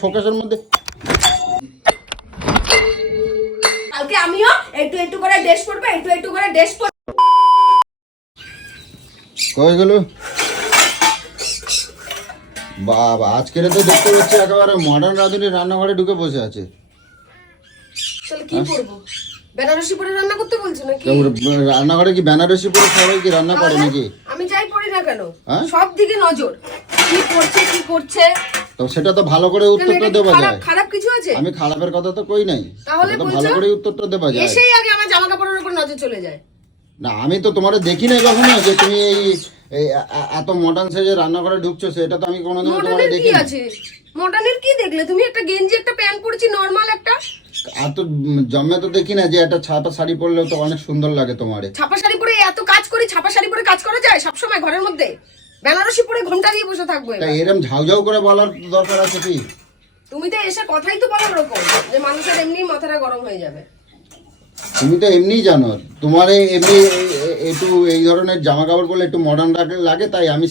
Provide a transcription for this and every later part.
শোকেসের মধ্যে কালকে আমিও একটু একটু করে ড্রেস পরবো, একটু একটু করে ড্রেস পরবো। কই গেল বাবা? আজকের তো দেখতে পাচ্ছি একেবারে মডার্ন রাঁধুনি রান্নাঘরে ঢুকে বসে আছে। তাহলে কি করবো? বেনারসি পরে রান্না করতে বলছো নাকি? রান্নাঘরে কি বেনারসি পরে সবাই কি রান্না করে নাকি? আমি যাই পড়ি না কেন, সব দিকে নজর, কি করছে কি করছে। তো সেটা তো ভালো করে উত্তরটা দেওয়া যায়। খারাপ কিছু আছে? আমি খারাপের কথা তো কই নাই, তাহলে তো ভালো করে উত্তরটা দেওয়া যায়। এসেই আগে আমার জামা কাপড়ের উপর নজর চলে যায়। না আমি তো তোমারে দেখি না কখনো যে তুমি এই এত মডার্ন সাইজে রান্নাঘরে ঢুকছো, সেটা তো আমি কোনোদিন তোমারে দেখি না। মডার্নের কি দেখলে তুমি? একটা গেঞ্জি একটা প্যান্ট পরেছি নরমাল একটা। আর তো জন্মে তো দেখি না যে একটা ছাপা শাড়ি পরলেও তো অনেক সুন্দর লাগে তোমারে। ছাপা শাড়ি পরে এত কাজ করি, ছাপা শাড়ি পরে কাজ করা যায় সব সময় ঘরের মধ্যে? বেনারসি পরে ঘন্টা দিয়ে বসে থাকবো? তাই এরকম ঝাউঝাউ করে বলার দরকার আছে কি? তুমি তো এসে কথাই তো বলার রকম যে মানুষের এমনি মাথাটা গরম হয়ে যাবে। তুমি তো এমনিই জানো তোমার এমনি একটু এই ধরনের জামা কাপড় পরলে একটু মডার্ন লাগে, তাই আমি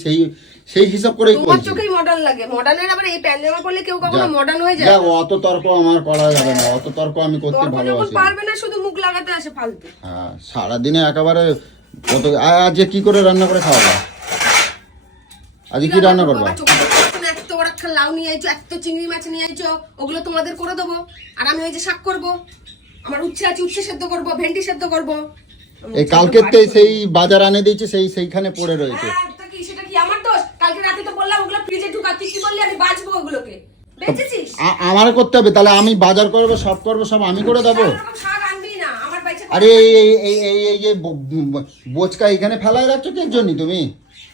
সেই হিসাব করেই বলছি। তোমার চোখেই মডার্ন লাগে? মডার্নের আবার এই প্যান্ট জামা পরলে কেউ কখনো মডার্ন হয়ে যায়? অত তর্ক আমার করা যাবে না, অত তর্ক আমি করতে ভালোবাসি। পারবে না, শুধু মুখ লাগাতে আসে ফালতু। হ্যাঁ, সারাদিনে একেবারে কত। আজকে কি করে রান্না করে খাওয়াবা? আজকে কি রান্না করবা? এত বড় একটা লাউ নিয়ে আইছো, এত চিংড়ি মাছ নিয়ে আইছো, ওগুলো তোমাদের করে দেবো। আর আমি ওই যে শাক করবো, আমার উচ্ছে আছে, উচ্ছে সেদ্ধ করবো, ভেন্ডি সেদ্ধ করবো। এই কালকের সেই বাজার আনে দিয়েছে, সেইখানে পড়ে রয়েছে। সেটা কি আমার দোষ? কালকে রাতে তো বললাম ওগুলো ফ্রিজে ঢুকাতে, কি বললি আমি বাঁচবো ওগুলোকে? বেঁচেছিস? আমার করতে হবে, তাহলে আমি বাজার করবো, সব করবো, সব আমি করে দেবো। শাক আনবি না আমার বাইচে। আরে এই যে বোচকা এখানে ফেলায় রাখছো কি জন্য তুমি?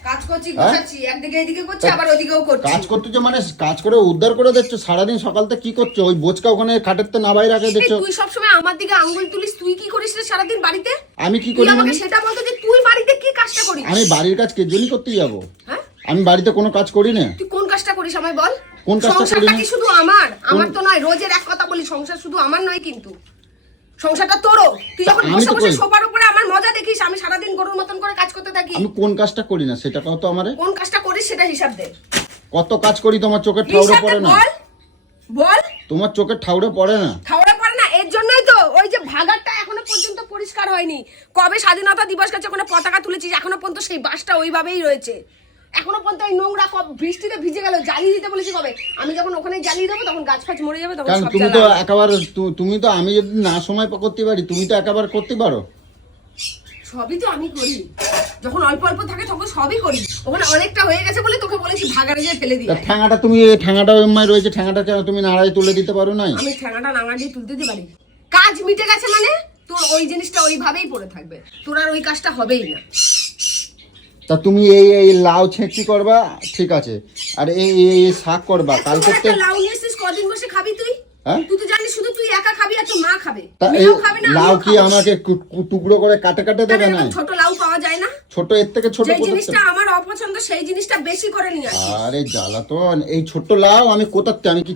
কাজ করছি, গোছাচ্ছি, একদিকে এদিকে করছি, আবার ওদিকেও করছি। কাজ করতেছো মানে কাজ করে উদ্ধার করে দিচ্ছো। সারাদিন সকালতে কি করছো? ওই বোচকা ওখানে খাটেরতে নাবাই রাখে দিচ্ছো। তুই সব সময় আমার দিকে আঙ্গুল তুলিস। তুই কি করিস রে সারাদিন বাড়িতে? আমি কি করি? আমাকে সেটা বলতো যে তুই বাড়িতে কি কাজটা করিস? আমি বাড়ির কাজ কে জন্য করতে যাব? হ্যাঁ, আমি বাড়িতে কোনো কাজ করি না। তুই কোন কাজটা করিস আমায় বল? কোন কাজটা করি না? কি শুধু আমার তো নয়, রোজের এক কথা বলি, সংসার শুধু আমার নয় কিন্তু, সংসারটা তোরও। তুই যখন বসে বসে সোফার উপরে আমার মজা দেখিস, আমি সারাদিন গরুর মতন করে কাজ করতে থাকি। আমি কোন কাজটা করি না সেটা কত আমারে? কোন কাজটা করিস সেটা হিসাব দে। কত কাজ করি তোমার চোখের ঠাউরে পড়ে না? বল। তোমার চোখের ঠাউরে পড়ে না? ঠাউরে পড়ে না, এর জন্যই তো ওই যে ভাগারটা এখনো পর্যন্ত পরিষ্কার হয়নি। কবে স্বাধীনতা দিবস গেছে, কোনো পতাকা তুলেছিস? এখনো পর্যন্ত সেই বাসটা ওইভাবেই রয়েছে। এখনো পর্যন্ত এই নোংরা বৃষ্টিতে ভিজে গেল। জ্বালিয়ে দিতে বলেছি কবে? আমি যখন ওখানে জ্বালিয়ে দেবো তখন গাছ ফাছ মরে যাবে, তখন সব তুমি তো একেবারে তুমি তো, আমি যদি না সময় করতে পারি, তুমি তো একেবারে করতে পারো। সবই তো আমি করি, যখন অল্প অল্প থাকে তখন সবই করি। ওখানে অনেকটা হয়ে গেছে বলে তোকে বলেছি ভাগারে যে ফেলে দিই। ঠ্যাঙাটা তুমি ঠ্যাঙাটা ওই রয়েছে, ঠ্যাঙাটা তুমি নাড়াই তুলে দিতে পারো না? আমি ঠ্যাঙাটা নাঙা দিয়ে তুলতে দিতে পারি? কাজ মিটে গেছে মানে তোর ওই জিনিসটা ওইভাবেই পড়ে থাকবে, তোর আর ওই কাজটা হবেই না। তা তুমি এই লাউ ছেঁচি করবা, ঠিক আছে, আর এই শাক করবা। কালকে লাউ নিয়ে এসেছিস, কদিন বসে খাবি তুই? তুই তো জানিস শুধু তুই একা খাবি আর তোর মা খাবে। লাউ কি আমাকে টুকরো করে কাটে কাটে দেবে না? ছোট লাউ পাওয়া যায় না? ছোট, এর থেকে ছোট যে জিনিসটা আমার অপছন্দ সেই জিনিসটা বেশি করে নিয়ে আসিস। আরে জ্বালাতন, এই ছোট লাউ আমি কোথাতে, আমি কি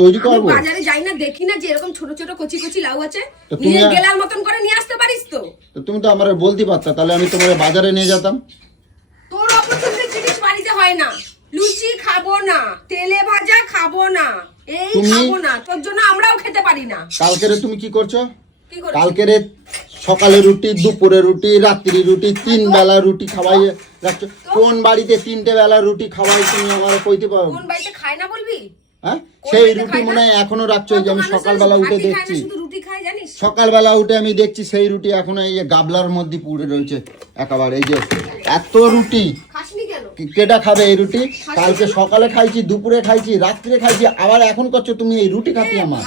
তৈরি করব? বাজারে যাই না, দেখি না যে এরকম ছোট ছোট কচি কচি লাউ আছে, নিয়ে গেলার মতন করে নিয়ে আসতে পারিস তো? তুমি তো আমার বলতে পারতা, তাহলে আমি তোমার বাজারে নিয়ে যেতাম। তোর অপছন্দের জিনিস বাড়িতে হয় না। লুচি খাবো না, তেলে ভাজা খাবো না, এই খাবো না, তোর জন্য আমরাও খেতে পারি না। কালকেরে তুমি কি করছো? কালকেরে সকালে রুটি, দুপুরে রুটি, রাত্রি রুটি, 3 বেলা রুটি খাওয়াই রাখছো। কোন বাড়িতে 3টে বেলা রুটি খাওয়াই তুমি আমার কইতে পারো? কোন বাড়িতে খায় না বলবি? হ্যাঁ, সেই রুটি মনে হয় এখনো রাখছো। যে আমি সকালবেলা উঠে দেখছি, সকালবেলা উঠে আমি দেখছি সেই রুটি এখনো এই গাবলার মধ্যে পুড়ে রয়েছে একেবারে। এই যে এত রুটি কেটা খাবে এই রুটি? কালকে সকালে খাইছি, দুপুরে খাইছি, রাত্রে খাইছি, আবার এখন করছো তুমি এই রুটি খাতি আমার।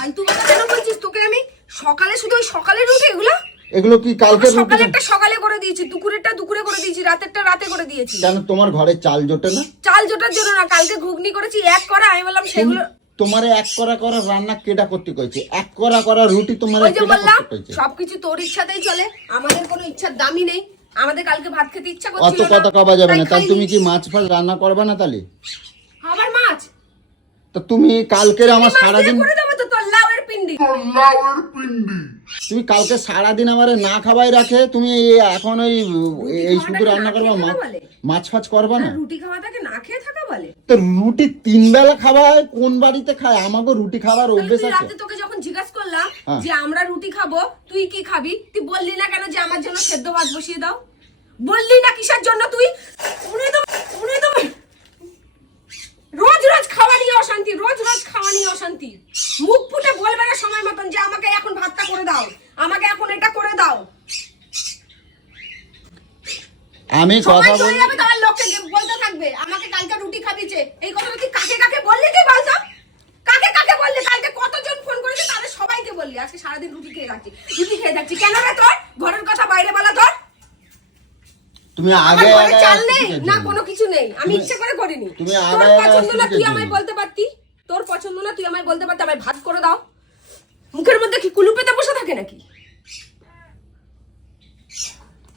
তোকে আমি সকালে শুধু ওই সকালের রুটি এগুলো কি কালকে সকালেরটা সকালে করে দিয়েছি, দুপুরেরটা দুপুরে করে দিয়েছি, রাতেরটা রাতে করে দিয়েছি। কেন তোমার ঘরে চাল জোটে না? চাল জোটার জন্য না, কালকে ঘুগনি করেছি এক করা, আমি বললাম সেগুলো তোমারে এক করা রান্না কেটা করতে কইছে? এক করা রুটি তোমারে কেটা করতে কইছে? সবকিছু তোর ইচ্ছাতেই চলে, আমাদের কোনো ইচ্ছার দামই নেই। আমাদের কালকে ভাত খেতে ইচ্ছা করছিল না, অত কথা কবা যাবে না। তাহলে তুমি কি মাছ ফাছ রান্না করবে না? তাহলে আবার মাছ তো তুমি কালকের আমার সারাদিন করে দেব তো তোর লাউয়ের পিন্ডি। তুমি কালকে সারাদিন আমারে না খাওয়াই রাখে, তুমি এখন এই শুধু রান্না করবা, মাছ ফাছ করবা না? রুটি খাওয়াটাকে না খেয়ে থাকা বলে? তো রুটি 3 বেলা খাওয়া হয়, কোন বাড়িতে খায়? আমাকে রুটি খাবার অভ্যেস তুই আছে। রাতে তোকে যখন জিজ্ঞাসা করলাম হ্যাঁ। যে আমরা রুটি খাবো, তুই কি খাবি, তুই বললি না কেন যে আমার জন্য সেদ্ধ ভাত বসিয়ে দাও? বললি না কিসের জন্য? তুই রোজ রোজ খাওয়া নিয়ে অশান্তি, রোজ রোজ খাওয়া নিয়ে অশান্তি। মুখ ফুটে বলবে না সময় মতন যে আমাকে এখন ভাতটা করে দাও, আমাকে এখন এটা করে দাও। আমি কথা সময় চলে বলি, যাবে, তার লোককে বলতে থাকবে আমাকে কালকে রুটি খাবি যে। এই কথাটা তুই কাকে কাকে বললি? তুই বলতো কাকে কাকে বললি? কালকে কতজন ফোন করেছে, তাদের সবাইকে বললি আজকে সারাদিন রুটি খেয়ে যাচ্ছি। কেন রে তোর ঘরের কথা বাইরে বলা? তোর তুমি আমার আগে ঘরে চাল আগে নেই শিখেছো। না, কোনো কিছু নেই, আমি ইচ্ছে করে করিনি। তুমি তোর আগে পছন্দ না, তুই শিখেছো। আমায় বলতে পারতি। তোর পছন্দ না, তুই আমায় বলতে পারতি আমায় ভাত করে দাও। মুখের মধ্যে কি কুলু পেতে বসে থাকে নাকি?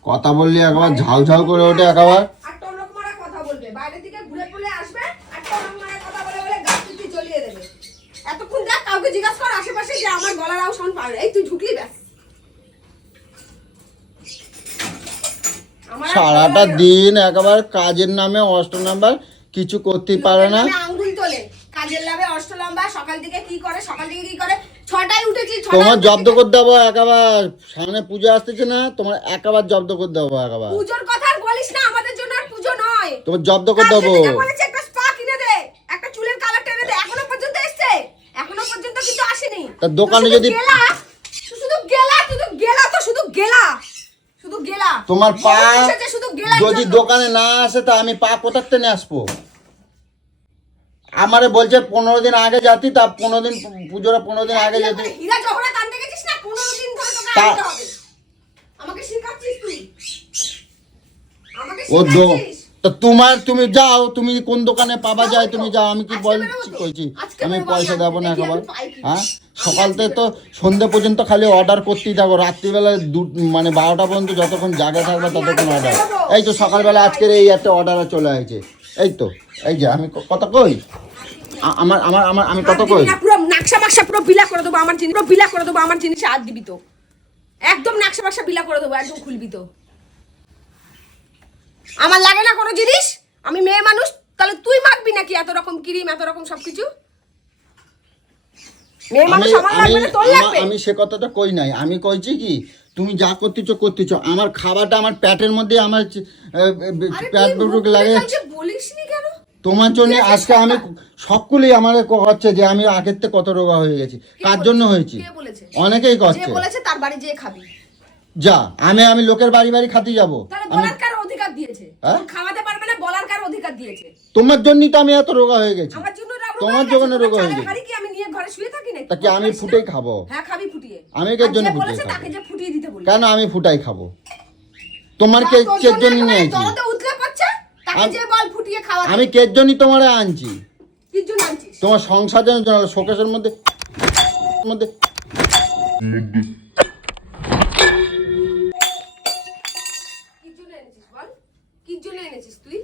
কথা বললি একবার ঝাউ ঝাউ করে ওঠে একবার। আর টনক মারা কথা বলবে, বাইরে থেকে ঘুরে ফুলে আসবে আর টনক মারা কথা বলে বলে গাছ তুই জ্বলিয়ে দেবে। এতক্ষণ দেখ কাউকে জিজ্ঞাসা কর আশেপাশে যে আমার গলার আওয়াজ সাউন্ড পাবে। এই তুই ঢুকলি ব্যাস। আমার আর সারাটা ভালো লাগে না। দিন একবার কাজের নামে অষ্ট নাম্বার কিছু করতেই পারে না। লোকের নামে আঙ্গুল তোলে, কাজের লাভে অষ্টলম্বা। সকাল থেকে কি করে, ছটায় উঠেছি, তোমার জব্দ করে দেবো একবার, সামনে পুজো আসতেছে না, তোমার একবার জব্দ করে দেবো একবার। পুজোর কথা আর বলিস না, আমাদের জন্য আর পুজো নয়। তোমার জব্দ করে দেবো। কালকে থেকে বলেছে একটা স্পা কিনে দে, একটা চুলের কালার টেনে দে, এখনো পর্যন্ত এসছে? এখনো পর্যন্ত কিছু আসেনি। তা দোকানে শুধু যদি- গেলা, শুধু গেলা তোমার পা বসেছে শুধু গেলার যদি জন্য। দোকানে না আসে তা আমি পা কোথার থেকে আসবো? আমারে বলছে 15 দিন আগে যাতি, তা 15 দিন পুজোর 15 দিন আগে যেতে। হীরা জহরা কান্দে গেছিস না, 15 দিন ধরে তোকে তা- আনতে হবে। আমাকে শেখাচ্ছিস তুই? আমাকে ও শেখাচ্ছিস? তো তুমি যাও, তুমি কোন দোকানে পাবা যায় তুমি যাও, আমি কি বলছি কইছি? আমি পয়সা দেবো না একবার? হ্যাঁ, সকাল থেকে তো সন্ধ্যে পর্যন্ত খালি অর্ডার করতেই থাকো, রাত্রিবেলা মানে 12টা পর্যন্ত যতক্ষণ জাগে থাকবে ততক্ষণ অর্ডার। এই তো সকালবেলা আজকের এই একটা অর্ডার চলে আসছে। এই তো এই যে আমি কথা কই, আমি কত কই। পুরো নাকশা মাকশা পুরো বিলা করে দেবো আমার জিনিস, পুরো বিলা করে দেবো আমার জিনিসে হাত দিবি তো। একদম নাকশা মাকশা বিলা করে দেবো, একদম খুলবি তো। আমার লাগে না কোনো জিনিস, আমি মেয়ে মানুষ। তাহলে তুই মাখবি নাকি এত রকম ক্রিম, এত রকম সবকিছু? মেয়ে মানুষ আমার লাগবে না, তোর লাগবে? আমি সে কথাটা কই নাই, আমি কইছি কি তুমি যা করতেছ আমার খাবারটা আমার পেটের মধ্যে আমার আরে পেট তুই বুটুক মুখ লাগে। খুলে কাউকে বলিসনি কেন? তোমার জন্য আজকে আমি সকলেই আমার হচ্ছে যে আমি আগের থেকে কত রোগা হয়ে গেছি। কার জন্য হয়েছি? কে বলেছে? অনেকেই যে করছে। বলেছে তার বাড়ি যেয়ে খাবি। যা আমি লোকের বাড়ি বাড়ি খাতে যাব? তাহলে আমি বলার কার অধিকার দিয়েছে? হ্যাঁ? খাওয়াতে পারবে না, বলার কার অধিকার দিয়েছে? তোমার জন্যই তো আমি এত রোগা হয়ে গেছি। আমার জন্য তোমার জন্য রোগা হয়ে গেছে। বাড়ি কি আমি নিয়ে ঘরে শুয়ে থাকি নাকি? তা কি আমি ফুটেই খাবো? হ্যাঁ খাবি ফুটিয়ে। আমি এর জন্য আর যে ফুটিয়ে বলেছে খাবো। তাকে যে ফুটিয়ে দিতে বলি। কেন আমি ফুটাই খাবো? তোমার তা কে তোর কের জন্য একেবারে নিয়ে আইছি? দরদে উতলে পড়ছে, তাকে আমি- যে বল ফুটিয়ে খাওয়াতে। আমি কের জন্যই তোমারে আনছি? কি জন্য আনছিস? তোমার সংসার যেন শোকেশের মধ্যে মধ্যে কি জন্য এনেছিস বল? কি জন্য এনেছিস তুই?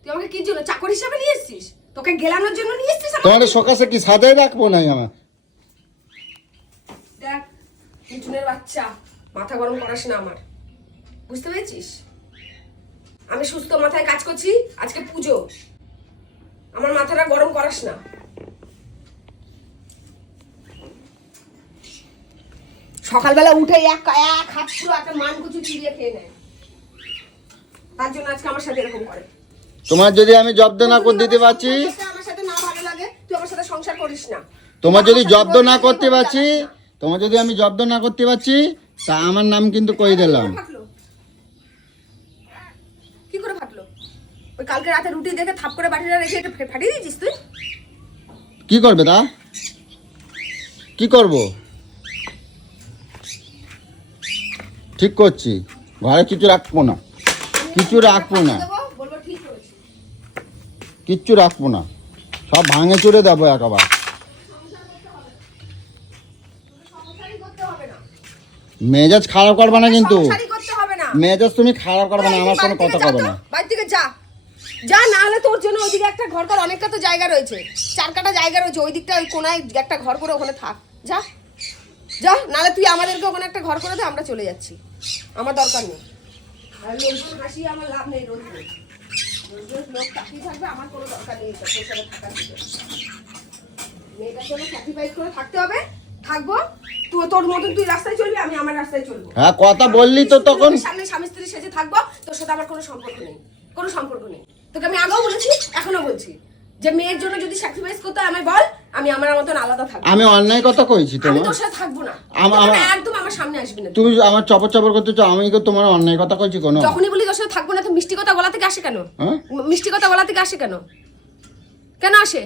তুই আমাকে কি জন্য চাকর হিসেবে নিয়ে এসেছিস? তোকে গেলানোর জন্য নিয়ে এসেছিস আমাকে? তোমাদের শোকেশে কি সাজাই রাখবো নাই আমার? দেখ মিঠুনের বাচ্চা, মাথা গরম করাস না আমার, বুঝতে পেরেছিস? আমি সুস্থ মাথায় কাজ করছি, আজকে পুজো, আমার মাথাটা গরম করাস না। সকালবেলা উঠে এক হাত পুরো একটা মান কুচু চিবিয়ে খেয়ে নেয়, তার জন্য আজকে আমার সাথে এরকম করে। তোমার যদি আমি জব্দ না করে দিতে পারছি, আমার সাথে না ভালো লাগে, তুই আমার সাথে সংসার করিস না। তোমার যদি আমার সাথে জব্দ না রোজ করতে রোজ পারছি, যাস না। তোমার যদি আমি জব্দ না করতে পারছি, তা আমার নাম কিন্তু কই দিলাম। ফাটলো? কি করে ফাটলো? ওই কালকে রাতে রুটি দেখে থাপ করে বাটিটা রেখে এটা ফাটিয়ে দিয়েছিস তুই? কি করবে তা? কি করব? ঠিক করছি, ঘরে কিছু রাখবো না, কিছু রাখবো না, বলবো ঠিক করেছি। কিচ্ছু রাখবো না, সব ভাঙে চুরে দেবো একবার। সংসারই করতে হবে না, মেজাজ খারাপ করবে না কিন্তু, সংসারই করতে হবে না। মেজাজ তুমি খারাপ করবে না, আমার কোনো বাড়ি থেকে কথা যা করবে তো, না। বাড়ি থেকে যা যা, না হলে তোর জন্য ওইদিকে একটা ঘর কর, অনেকটা তো জায়গা রয়েছে, 4 কাঠা জায়গা রয়েছে, ওই দিকটা ওই কোনায় একটা ঘর করে ওখানে থাক, যা যা, নাহলে তুই আমাদেরকে ওখানে একটা ঘর করে দে, আমরা চলে যাচ্ছি, আমার দরকার নেই। আর লোকজন হাসিয়ে আমার লাভ নেই রোজ রোজ। লোক তাকিয়ে থাকবে, আমার কোনো দরকার নেই তোর সাথে থাকার দিকে। মেয়েটার জন্য স্যাক্রিফাইস করে থাকতে হবে, থাকবো। তুই তোর মতন তুই রাস্তায় চলবি, আমি আমার রাস্তায় চলবো। হ্যাঁ কথা বললি তো তখন। সামনে স্বামী স্ত্রী সেজে থাকবো, তোর সাথে আমার কোনো সম্পর্ক নেই, কোনো সম্পর্ক নেই। তোকে আমি আগেও বলেছি, এখনো বলছি, যে মেয়ের জন্য যদি স্যাক্রিফাইস করতে হয় আমায় বল, আমি আমার মতন আলাদা থাকবো। আমি অন্যায় কথা কইছি আমি তোমার? তোর সাথে থাকবো না, একদম আমার সামনে আসবি না। তুমি আমার চপর চপর করতে চাও, আমি কি তোমার অন্যায় কথা কইছি কোনো? যখনই বলি তোর সাথে থাকবো না, তো মিষ্টি কথা গলা থেকে আসে কেন? হ্যাঁ? মিষ্টি কথা গলা থেকে আসে কেন? কেন আসে?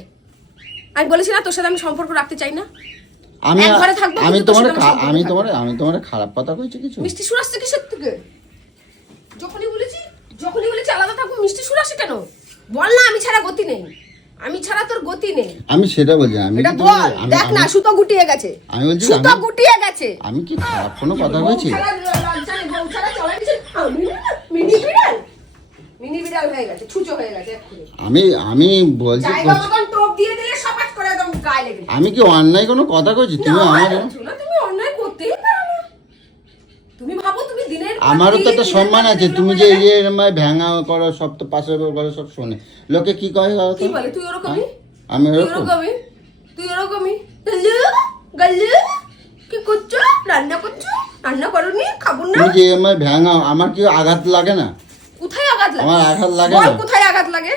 আমি বলেছি না তোর সাথে আমি সম্পর্ক রাখতে চাই না। আমি এক ঘরে থাকবো, আমি কিন্তু তোর তোমার সাথে আমার আমি সম্পর্ক তোমার আমি তোমার খারাপ কথা কইছি কিছু? মিষ্টি সুর আসছে কিসের থেকে? যখনই বলেছি আলাদা থাকবো, মিষ্টি সুর আসে কেন? বল না, আমি ছাড়া গতি নেই, আমি ছাড়া তোর গতি নেই। আমি সেটা বলছি, আমি এটা কি বল, আমি দেখ না সুতো গুটিয়ে গেছে, আমি বলছি সুতো গুটিয়ে গেছে। আমি কি খারাপ কোনো কথা কইছি? বউ ছাড়া চলে কিছু, মিনি বিড়াল, মিনি বিড়াল হয়ে গেছে, ছুঁচো হয়ে গেছে এক্ষুনি। আমি বলছি জায়গা মতন টোপ দিয়ে দিলে সপাট করে একদম গায়ে লেগে যায়। আমি কি অন্যায় কোনো কথা কইছি? তুমি আমার তুমি অন্যায় করতেই পারো না। তুমি ভাবো তুমি দিনের পর আমারও তো দিন একটা দিনের সম্মান পর আছে। দিন তুমি লোকের যে কাছে- এই যে ভ্যাঙা করো, সব তো পাশের ঘরে সব শোনে, লোকে কি কয়? কি বলে তুই ওরকমই? আমি তুই এরকম? তুই ওরকমই গল্লু গল্লু, কি করছো? রান্না করছো? রান্না করনি? খাবো না? তুমি যে আমার ভ্যাঙা, আমার কি আঘাত লাগে না? কোথায় আঘাত লাগে? আমার আঘাত লাগে বল না? কোথায় আঘাত লাগে?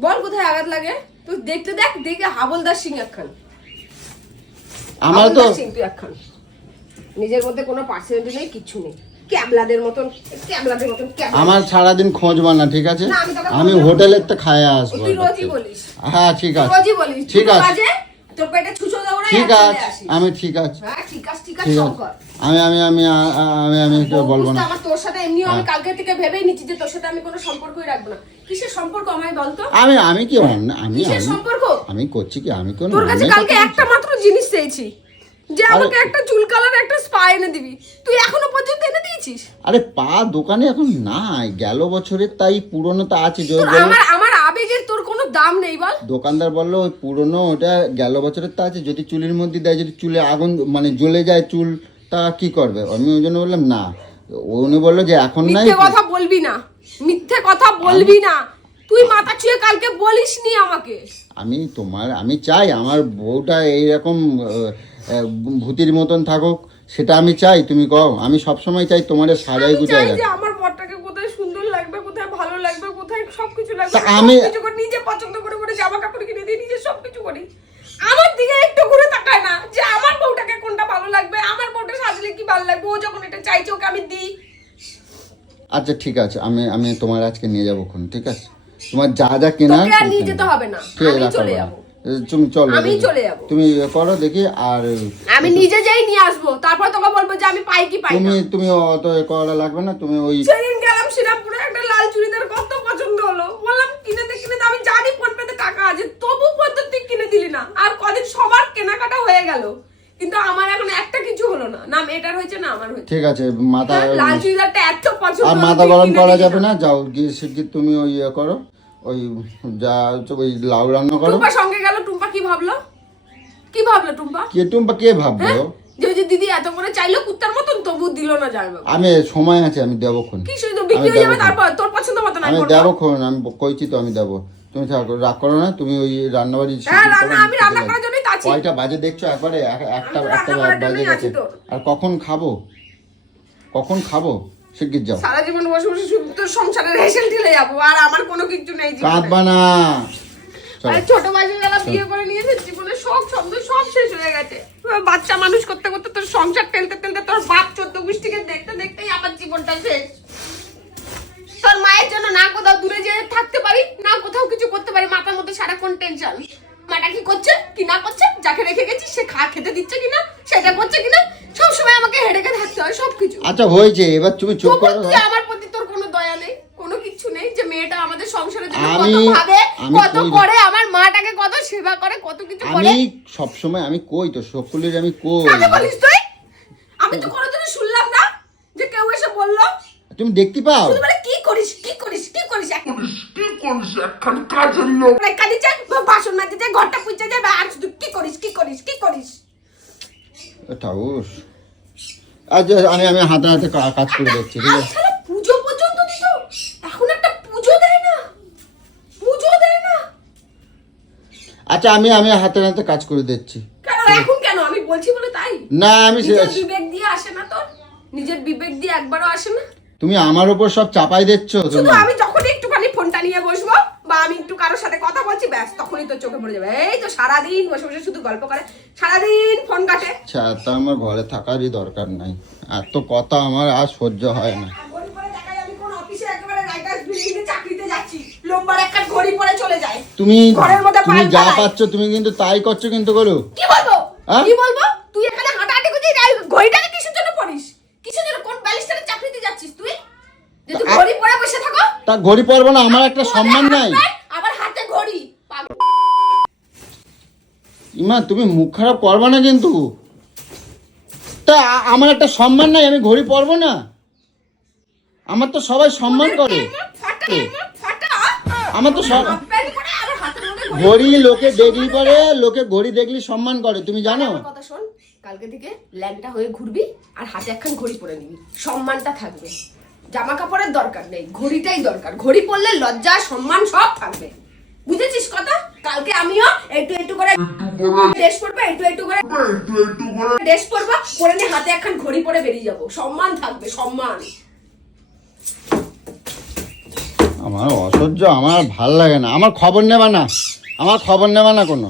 বল কোথায় আঘাত লাগে? তুই দেখতে দেখে হাবলদার সিং একখান। আমার তো হাবলদার সিং তুই একখান। নিজের মধ্যে কোনো পার্সেন্ট নেই, কিচ্ছু নেই, ক্যাবলাদের মতন ক্যাবলা। আমার সারাদিন খোঁজবা না, ঠিক আছে? না, আমি তোকে আমি খোঁজবো। হোটেলের তো খাইয়া আসবো। তুই রোজই বলিস। হ্যাঁ ঠিক আছে, রোজই বলিস, ঠিক দুটো আছে, বাজে, তোর পেটে ছুঁচো দৌড়ায় ঠিক আর চলে আছে, আসিস। আমি ঠিক আছে, হ্যাঁ ঠিক আছে ঠিক আছে। শঙ্কর। আমি কেউ বলবো না। আমার তোর সাথে এমনিও আমি কালকে থেকে ভেবেই নিচ্ছি যে তোর সাথে আমি কোনো সম্পর্কই রাখবো না। কিসের সম্পর্ক আমায় বলতো? আমি কি আমি কিসের সম্পর্ক? আমি করছি কি? আমি কোন তোর কাছে অন্যায় কালকে কথা একটা বলছি? মাত্র জিনিস চেয়েছি, যে আমাকে একটা চুল কালার একটা স্পা এনে দিবি, তুই এখনো পর্যন্ত এনে দিয়েছিস? আরে পা দোকানে এখন নাই, গেল বছরের তাই পুরনো তা আছে। তোর আমার আবেগের তোর কোনো দাম নেই বল? দোকানদার বললো ওই পুরনো ওটা গেল বছরের তা আছে, যদি চুলের মধ্যে দেয়, যদি চুলে আগুন মানে জ্বলে যায় চুল, তা কি করবে? আমি ওই জন্য বললাম না। উনি বললো যে এখন নাই। মিথ্যে কথা বলবি না, মিথ্যে কথা বলবি না। তুই মাথা ছুঁয়ে কালকে বলিসনি আমাকে। আমি চাই আমার বউটা এইরকম ভূতির মতন থাকুক, সেটা আমি চাই। তুমি কও, আমি সবসময় চাই তোমার সাজাই আমি গুজাই চাই যে রাখি। আমার বরটাকে কোথায় সুন্দর লাগবে, কোথায় ভালো লাগবে, কোথায় সবকিছু লাগবে, তা আমি- সবকিছু করে নিজে পছন্দ করে করে জামা কাপড় কিনে দিই, নিজে সবকিছু করি। আমার দিকে একটু ঘুরে তাকায় না যে আমার বউটাকে কোনটা ভালো লাগবে, আমার বউটা সাজলে কি ভালো লাগবে, ও যখন এটা চাইছে ওকে আমি দিই। আচ্ছা ঠিক আছে, আমি তোমার আজকে নিয়ে যাবো খুন, ঠিক আছে? তোমার যা যা কেনা তোকে আর নিয়ে যেতে হবে না, ঠিক আছে, আমি রাখো চলে বাবা। যাবো। তুমি চলো, আমি দেখি। চলে যাবো। তুমি করো দেখি। আর আমি নিজে যাই নিয়ে আসবো, তারপর তোকে বলবো যে আমি পাই কি পাই না। তুমি অত করা লাগবে না। তুমি ওই সেদিন গেলাম শ্রীরামপুরে, একটা লাল চুড়িদার কত পছন্দ হলো, বললাম কিনে দে আমি জানি ফোন পেতে টাকা আছে, তবু পদ্ধতি কিনে দিলি না। আর কদিন সবার কেনাকাটা হয়ে গেল, কিন্তু আমার এখন একটা কিছু হলো না, না মেয়েটার হয়েছে না আমার হয়েছে। ঠিক আছে, মাথা লাল চুড়িদারটা এত পছন্দ আর হলো, মাথা তুই গরম কিনে করা দিলি যাবে না। না। যাও গিয়ে শিগগির তুমি ওই করো, ওই যা হচ্ছে ওই লাউ রান্না করো। টুম্পা সঙ্গে গেল, টুম্পা কি ভাবলো? কি ভাবলো টুম্পা? কে ভাববো? হ্যাঁ? যে ওই যে দিদি এত করে চাইলো কুত্তার মতন, তবু দিল না যায় বাবা। আমি সময় আছে, আমি দেবো খুন। কি শুধু বিক্রি হয়ে যাবে, তারপর তোর পছন্দ মতো না আমি করবো। দেবো খুন, আমি কইছি তো আমি দেবো। তুমি থাকো, রাগ করো না। তুমি ওই রান্নাবাড়ি হ্যাঁ, আমি রান্না করার জন্যই তো আছি। কয়টা বাজে দেখছো একবারে? একটা আমি তো রান্না করার বাজে জন্যই গেছে। আছি তো। আর কখন খাবো? শিগগির যাও। সারা জীবন বসে বসে শুধু তোর সংসারের হেসেল ঠেলে যাবো, আর আমার কোনো কিছু নেই জীবনে। কাঁদবা না। চলো। আরে ছোট বয়সে গেলাম, বিয়ে করে নিয়েছে, জীবনে সব শব্দ সব শেষ হয়ে গেছে। বাচ্চা মানুষ করতে করতে তোর সংসার টেলতে টেলতে তোর বাপ 14 গোষ্ঠীকে দেখতে দেখতেই আমার জীবনটা শেষ। তোর মায়ের জন্য না কোথাও দূরে যেয়ে থাকতে পারি, না কোথাও কিছু করতে পারি, মাথার মধ্যে সারাক্ষণ টেনশন। মাটা কি করছে কি না করছে, যাকে রেখে গেছি সে খেতে দিচ্ছে কিনা, সেটা করছে কিনা, সবসময় আমাকে হেডেকে থাকতে হয় সবকিছু। আচ্ছা হয়েছে, এবার তুমি চুপ তবু করো। তুই আমার প্রতি তোর কোনো দয়া নেই, কোনো কিছু নেই, যে মেয়েটা আমাদের সংসারের জন্য কত আমি- ভাবে, আমি কত কই- করে, আমার মাটাকে কত সেবা করে, কত কিছু করে। আমি সবসময় আমি কই তো, সকলের আমি কই। কাকে বলিস তুই? আমি তো কোনোদিনও শুনলাম না যে কেউ এসে বললো। তুমি দেখতে পাও? তুই বলে কি করিস এখন কাজের লোক রেখা দিচ্ছে, বাসন মাজতে যায়, ঘরটা পুঁছে যায়, আর শুধু কি করিস। ঠাকুর আজ আমি হাতে কাজ করে দেখছি, ঠিক আছে? শালা পুজো পর্যন্ত আচ্ছা আমি হাতে হাতে কাজ করে দিচ্ছি। কেন এখন কেন আমি বলছি বলে তাই? না আমি নিজের বিবেক দিয়ে আসে না তোর, নিজের বিবেক দিয়ে একবারও আসে না। তুমি আমার উপর সব চাপাই দিচ্ছ। শুধু আমি যখন একটুখানি ফোনটা নিয়ে বসবো বা আমি একটু কারোর সাথে কথা বলছি ব্যাস তখনই তো চোখে পড়ে যাবে। এই তো সারাদিন বসে বসে শুধু গল্প করে, সারাদিন ফোন কাটে। আচ্ছা তা আমার ঘরে থাকারই দরকার নাই, এত কথা আমার আর সহ্য হয় না। ঘড়ি পরে দেখাই আমি কোন অফিসে একেবারে রাইটার্স বিল্ডিং এ চাকরিতে যাচ্ছি, লোমবার একটা ঘড়ি পরে চলে যায়। তুমি ঘরের মধ্যে তুমি পাল যা পালায়। পাচ্ছ তুমি কিন্তু তাই করছো কিন্তু করো। কি বলবো হ্যাঁ? কি বলবো? তুই এখানে হাঁটাহাঁটি করছিস, ঘড়িটাকে কিসের জন্য পরিস? কিসের জন্য? কোন ব্যালিস্টারের চাকরিতে যাচ্ছিস তুই যে তুই ঘড়ি পরে বসে থাকো? তা ঘড়ি পরবো না, আমার একটা সম্মান নাই? আবার হাতে ঘড়ি। ইমা তুমি মুখ খারাপ করবে না কিন্তু। তা আমার একটা সম্মান নাই, আমি ঘড়ি পরবো না? আমার তো সবাই সম্মান করে। আমার তো সব ঘড়ি লোকে দেখলি পরে, লোকে ঘড়ি দেখলি সম্মান করে, তুমি জানো? কথা শোন, কালকে থেকে ল্যাংটা হয়ে ঘুরবি আর হাতে একখান ঘড়ি পরে নিবি, সম্মানটা থাকবে। জামা কাপড়ের দরকার নেই, ঘড়িটাই দরকার। ঘড়ি পরলে লজ্জা সম্মান সব থাকবে, বুঝেছিস কথা? কালকে আমিও একটু একটু করে ড্রেস পরবো, একটু করে ড্রেস পরবো, পরে নিয়ে হাতে একখান ঘড়ি পরে বেরিয়ে যাবো, সম্মান থাকবে, সম্মান। আমার অসহ্য, আমার ভাল লাগে না। আমার খবর নেবা না, আমার খবর নেবা না কোনো।